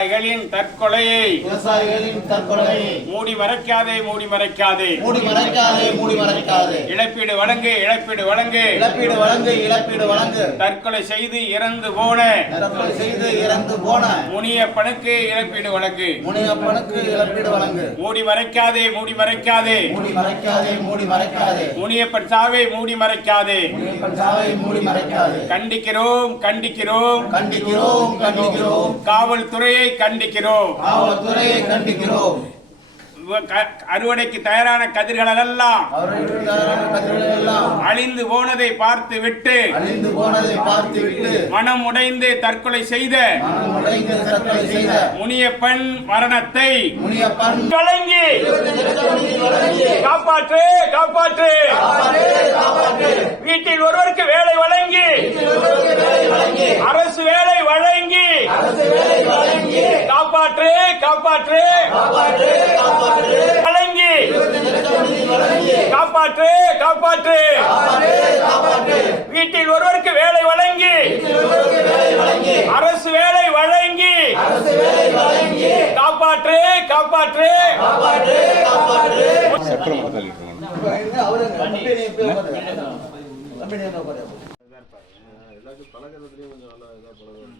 விவசாயிகளின் தற்கொலையை விவசாயிகளின் தற்கொலையை மூடி மறைக்காதே மூடி மறைக்காதே. மூடி மறைக்காதே மூடி மறைக்காதே. இழப்பீடு வழங்கு இழப்பீடு வழங்கு. இழப்பீடு வழங்கு இழப்பீடு வழங்கு. தற்கொலை செய்து இறந்து போன. தற்கொலை செய்து இறந்து போன. முனியப்பனுக்கு இழப்பீடு வழங்கு. முனியப்பனுக்கு இழப்பீடு வழங்கு. மூடி மறைக்காதே மூடி மறைக்காதே. மூடி மறைக்காதே மூடி மறைக்காதே. முனியப்பன் சாவை மூடி மறைக்காதே. சாவை மூடி மறைக்காதே. கண்டிக்கிறோம் கண்டிக்கிறோம். கண்டிக்கிறோம் கண்டிக்கிறோம். காவல்துறையை கண்டிக்கிறோம். காவல்துறையை கண்டிக்கிறோம். அறுவடைக்கு தயாரான கதிர்களை எல்லாம் அழிந்து போனதை பார்த்து விட்டு மனம் உடைந்து தற்கொலை செய்த முனியப்பன் மரணத்தை வழங்கி காப்பாற்று. காப்பாற்று வீட்டில் ஒருவருக்கு வேலை வழங்கி அரசு வேலை வழங்கி காப்பாற்று. காப்பாற்று வழங்கி. காப்பாற்று காப்பாற்று. வீட்டில் ஒருவருக்கு வேலை வழங்கி. அரசு வேலை வழங்கி. காப்பாற்று காப்பாற்று. பழக்கத்துலயும் கொஞ்சம் நல்லா இதா பழகும்